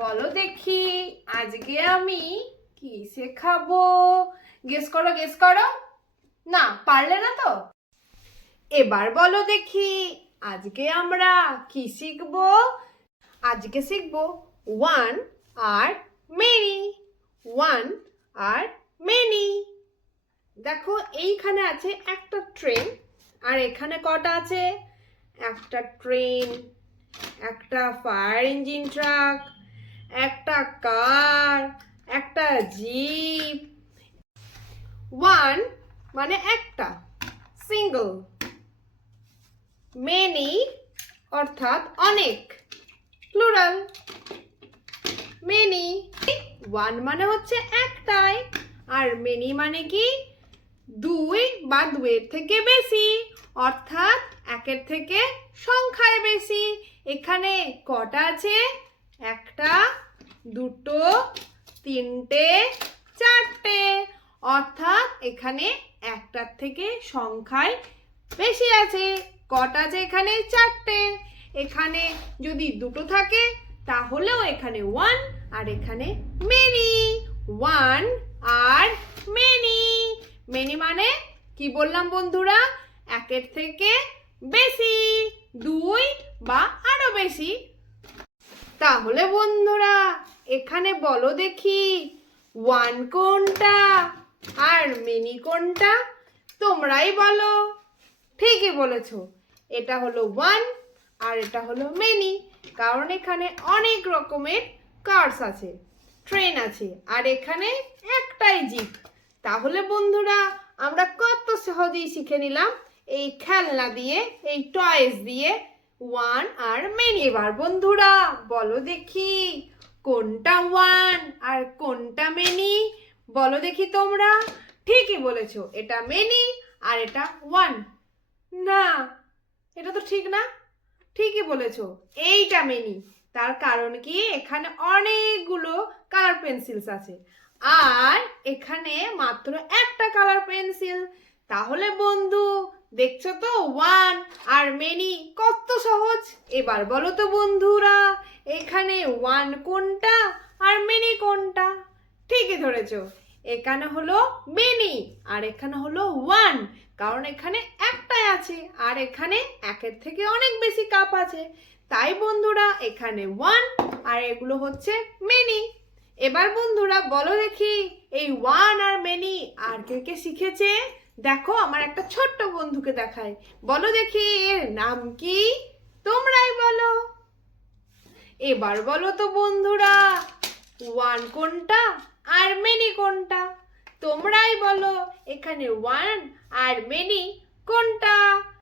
বলো দেখি আজকে আমি কি শেখাবো। গেস করো গেস করো। না পারলে না তো। এবার বলো দেখি আজকে আমরা কি শিখবো। আজকে শিখবো one are many. One are many. দেখো এইখানে আছে একটা ট্রেন, আর এখানে কটা আছে? একটা ট্রেন, একটা ফায়ার ইঞ্জিন ট্রাক, একটা কার, একটা জিপ। ওয়ান মানে একটা, সিঙ্গল। মেনি অর্থাৎ অনেক, প্লুরাল। মেনি। ওয়ান মানে হচ্ছে একটাই, আর মেনি মানে কি দুই বা দুয়ের থেকে বেশি, অর্থাৎ একের থেকে সংখ্যায় বেশি। এখানে কটা আছে? একটা, দুটো, তিনটে, চারটে, অর্থাৎ এখানে একটার থেকে সংখ্যায় বেশি আছে। কটা আছে এখানে? চারটে। এখানে যদি দুটো থাকে তাহলেও এখানে ওয়ান আর এখানে many. One are many. Many মানে কি বললাম বন্ধুরা? একের থেকে বেশি, দুই বা আরো বেশি। তাহলে বন্ধুরা এখানে বলো দেখি ওয়ান কোনটা আর মেনি কোনটা? তোমরাই বলো। ঠিকই বলেছো, এটা হলো ওয়ান আর এটা হলো মেনি, কারণ এখানে অনেক রকমের কার্স আছে, ট্রেন আছে, আর এখানে একটাই জিপ। তাহলে বন্ধুরা আমরা কত সহজেই শিখে নিলাম এই খেলনা দিয়ে, এই টয়েস দিয়ে ওয়ান আর মেনি। এবার বন্ধুরা বলো দেখি কোনটা ওয়ান আর কোনটা মেনি? বলো দেখি তোমরা। ঠিকই বলেছো, এটা মেনি আর এটা ওয়ান। না, এটা তো ঠিক না। ঠিকই বলেছো, এইটা মেনি। তার কারণ কি এখানে অনেকগুলো কালার পেন্সিলস আছে, আর এখানে মাত্র একটা কালার পেন্সিল। তাহলে বন্ধু দেখছো তো ওয়ান আর মেনি কত সহজ। এবার বলো তো বন্ধুরা এখানে ওয়ান কোনটা আর মেনি কোনটা? ঠিকই ধরেছো, এখানে হলো মেনি আর এখানে হলো ওয়ান, কারণ এখানে একটাই আছে আর এখানে একের থেকে অনেক বেশি কাপ আছে। তাই বন্ধুরা এখানে ওয়ান আর এগুলো হচ্ছে মেনি। এবার বন্ধুরা বলো দেখি এই ওয়ান আর মেনি আর কে কে শিখেছে? দেখো আমার একটা ছোট্ট বন্ধুকে দেখায়। বলো দেখি এর নাম কি? তোমরাই বলো। এবার বলো তো বন্ধুরা ওয়ান কোনটা আর মেনি কোনটা? তোমরাই বলো এখানে ওয়ান আর মেনি কোনটা?